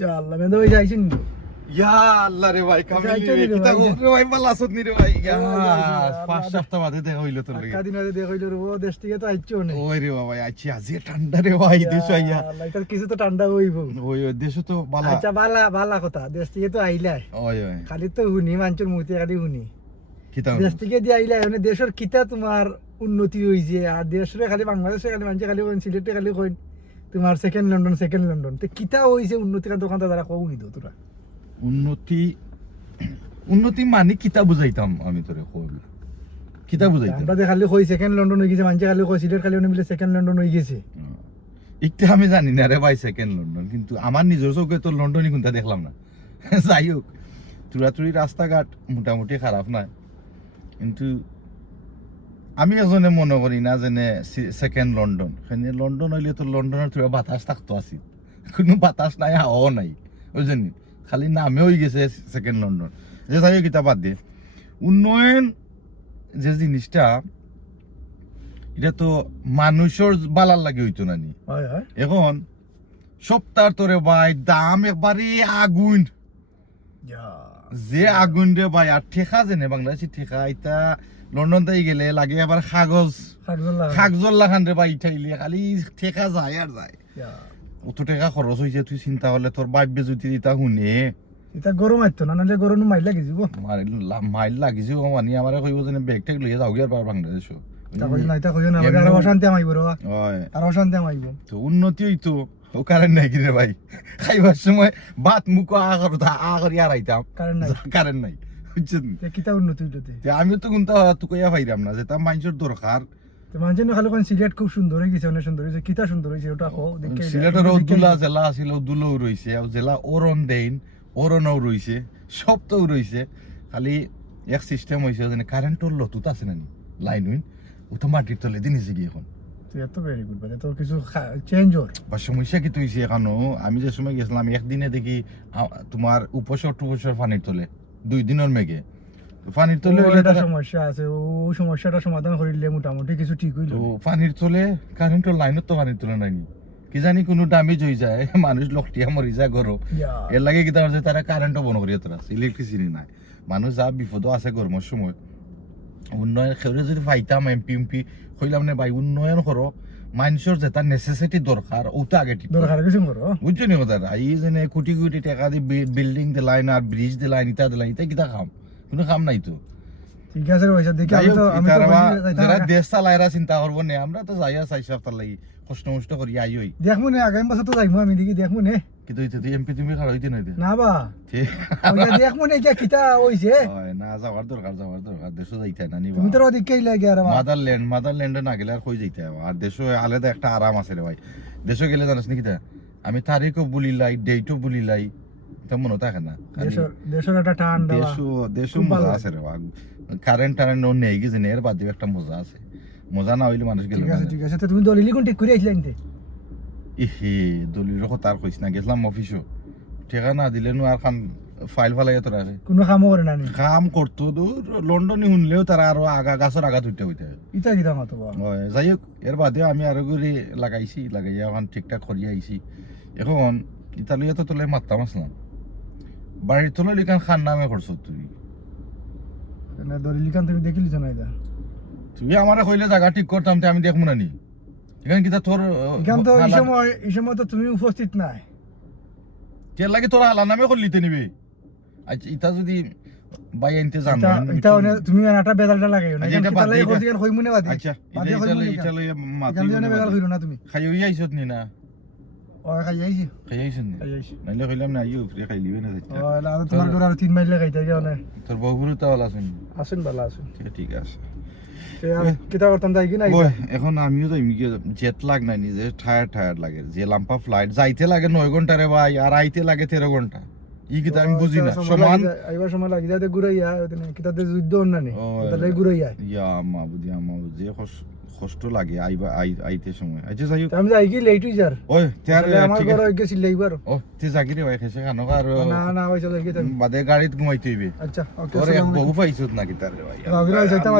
ইয়া আল্লাহ মেদো ভাই যাইছেন নি ইয়া আল্লাহ রে ভাই কামিল যাইছো রে নি রে কিতা ভাই? রে ভাই ভালো আছত নি রে ভাই ইয়া আল্লাহ, 5 সপ্তাহ বাদে দেখা হইলো তোর লাগে কাদিন আগে দেখাইলো রে ও দেশ থেকে তো আইছো না ওই রে বাবা আছি আজি ঠান্ডা রে ভাই দেশ আইয়া আল্লাহ এটা কিছু তো ঠান্ডা হইব ওই দেশ তো বালা আচ্ছা বালা বালা কথা দেশ থেকে তো আইলাই ওই ওই খালি তো হুনি মানুষের মুখে খালি হুনি কিতা দেশ থেকে দিয়ে আইলাই মানে দেশের কিতা তোমার উন্নতি হইছে আর দেশের খালি বাংলাদেশে খালি মানুষ খালি কইন সিলেটে খালি কইন তোমার সেকেন্ড লন্ডন তো কিতা হইছে উন্নতি কান দোকানটা যারা কও নি তো তোরা উন্নতি মানে কিতা বুঝাইতাম আমি তোরে কইল কিতা বুঝাইতাম আমরা খালি কই সেকেন্ড লন্ডন হই গেছে মানুষ খালি কই সিলেট খালি মিলে সেকেন্ড লন্ডন হই গেছে একটু আমি জানি না রে ভাই সেকেন্ড লন্ডন কিন্তু আমার নিজের চোখে তো লন্ডনই কোনটা দেখলাম না যাই হোক তুরাতুরি রাস্তাঘাট মোটামুটি খারাপ না কিন্তু আমি এজনে মনে করি না যে সেকেন্ড লন্ডন লন্ডন হইলে তো লন্ডনের তুই বাতাস থাকতো আছি কোনো বাতাস নাই হাওয়াও নাই বুঝলি খালি নামে হয়ে গেছে সেকেন্ড লন্ডন যে যাই হোক এটা বাদ দিয়ে উন্নয়ন যে জিনিসটা এটা তো মানুষের বালার লাগে হইতো না নি হয় হয় এখন সপ্তাহ তোরে ভাই দাম একবারে আগুন যে আগুন রে ভাই আর ঠেকা জেনে বাংলাদেশি ঠেকা এটা লন্ডন তাই গেলে লাগে আবার কাগজল লাগান রে ভাই ইঠাইলে খালি ঠেকা যায় আর যায় অত টাকা খরচ হয়েছে তুই চিন্তা করলে তোর বাইবে যদি এটা শুনে এটা গরম আইতো না নাহলে গরম মাইল লাগি যাব মাইল লাগিছে মানে আমার কইব যে ব্যাগ ট্যাগ লইয়া যাও আর বাংলাদেশ তা কই না এটা কই না আর অশান্তি আমাইব রে হয় আর অশান্তি আমাইব তো উন্নতি হইতো ও কারণ নাই কি রে ভাই খাইবার সময় ভাত মুখ আগর আর আইতাম কারণ নাই বুঝছেন কিতা উন্নতি হইতে আমি তো কোনটা তো কইয়া পাইরাম না যে তা মানুষের দরকার তো মানুষের খালি কোন সিলেট খুব সুন্দর হয়ে গেছে অনেক সুন্দর হয়েছে কিতা সুন্দর হয়েছে ওটা কো দেখে সিলেটের উদ্দুলা জেলা আছিল উদ্দুলাও রইছে আর জেলা ওরন দেইন ওরনও রইছে সব তো রইছে খালি এক সিস্টেম হইছে যে কারেন্টর লতুত আছে নানি লাইন উইন ওটা মাটির তলে দিনেছে কি এখন তুই এত ভেরি গুড বাট তো কিছু চেঞ্জ হর বা সমস্যা কি তুইছে এখনো আমি যে সময় গেছিলাম একদিনে দেখি তোমার উপসর টুপসর পানির তলে 2 দিনের মেঘে পানির তলে একটা সমস্যা আছে ও সমস্যাটা সমাধান করিলে মোটামুটি কিছু ঠিক হইল তো পানির তলে কারেন্টের লাইনত তো পানির তলে নাই কি জানি কোনো ড্যামেজ হয়ে যায় মানুষ লকটিয়া মরি যায় গরো এর লাগে কি তার তারা কারেন্টও বন্ধ করিয়া তোরা ইলেকট্রিসিটি নাই মানুষ যা বিপদ আছে গরমের সময় উন্নয়ন খেয়ে যদি পাইতাম এমপি কইলাম না ভাই উন্নয়ন করো মানুষের যেটা নেসেসিটি দরকার ওটা আগে ঠিক দরকার কিছু করো বুঝছো নি কথা এই যে কোটি কোটি টাকা দিয়ে বিল্ডিং দিলাইন আর ব্রিজ দিলাইন ইটা দিলাইন এটা কিতা কাম কোনো কাম নাই তো ঠিক আছে ওইসব দেখি আমি তো যারা দেশ চালাইরা চিন্তা করবো না আমরা তো যাইয়া 4 সপ্তাহ লাগি কষ্ট মষ্ট করি আইই দেখবো না আগামী বছর তো যাইবো আমি দেখি দেখবো না কিন্তু তুই এমপি তুমি খারাপ হইতে নাই না বা দেখবো না কি কিতা হইছে না যাওয়ার দরকার দেশও যাইতে না নিবা তুমি তো ওদিকেই লাগে আর মাদারল্যান্ডে না গেলে আর কই যাইতে আর দেশও আলাদা একটা আরাম আছে রে ভাই দেশও গেলে জানিস নাকি আমি তারিখও বলিলাই ডেটও বলিলাই তেমন থাকে না দেশের একটা ঠান্ডা দেশও মজা আছে রে ভাই কারেন্ট নেই কি জানি এর বাদ একটা মজা আছে মজা না হইলে মানুষ গেলে ঠিক আছে তুমি দলিলি কোন ঠিক করে আইছিলা নিতে ইহে দলিলের কথা আর কইছ না গেছিলাম অফিসও ঠিকা না দিলে নো আর খান ফাইল ফালাই তোরা কোনো কামও করে না কাম করতো লন্ডনে শুনলেও তারা আরো গাছের আঘাত উঠতে হইতে ইটা কিটা মাতো যাই হোক এর বাদে আমি আরো করে লাগাইয়া এখন ঠিকঠাক করিয়া আইছি এখন ইতালিয়া তো তোলে মারতাম আসলাম বাড়ির তোলে লিখান খান নামে করছো তুই দলিলিখান তুমি দেখিলিছ না এটা তুই আমারে কইলে জায়গা ঠিক করতাম আমি দেখবো না নি এখানে কিতা তোর এখান তো এই সময় তো তুমি উপস্থিত নাই কে লাগে তোরা আলা নামে করলিতে নিবি আচ্ছা ইটা যদি বাই আনতে জানো এটা তুমি আটা বেদালটা লাগাইও না এটা বাদ দে করতে কই মনে বাদ আচ্ছা এটা লই মাতি বেদাল কইরো না তুমি খাইও আইছত নি না ও খাইয়াইছি নাইলে কইলাম না আইও ফ্রি খাই লিবে না ও না তোমার ঘর আর 3 মাইল লাগাইতে গেও না তোর বহুগুলো তো ভালো আছেন ভালো আছেন ঠিক আছে কিতা করতাম যাই কি না এখন আমিও যাই জেট লাগ নাই নিজে টায়ার লাগে যে লাম্পা ফ্লাইট যাইতে লাগে 9 ঘন্টা রে ভাই আর আইতে লাগে 13 ঘন্টা ই কিতা আমি বুঝি না সমান আইবার সময় লাগি যাতে ঘুরাইয়া কিতাতে যুদ্ধ না নি তাহলে ঘুরাইয়া ইয়া মাবুদি যে কষ্ট লাগে আইতে সময় আচ্ছা যাই হোক আমি যাই কি লেট হই যার ওই আমার ঘর গেছি লাইবার ও তে জাগি রে ভাই খেছে খানো আর না ভাই চলে কি বাদে গাড়িত ঘুমাইতে হইবে আচ্ছা ওকে তোর এক বহু পাইছত নাকি তার রে ভাই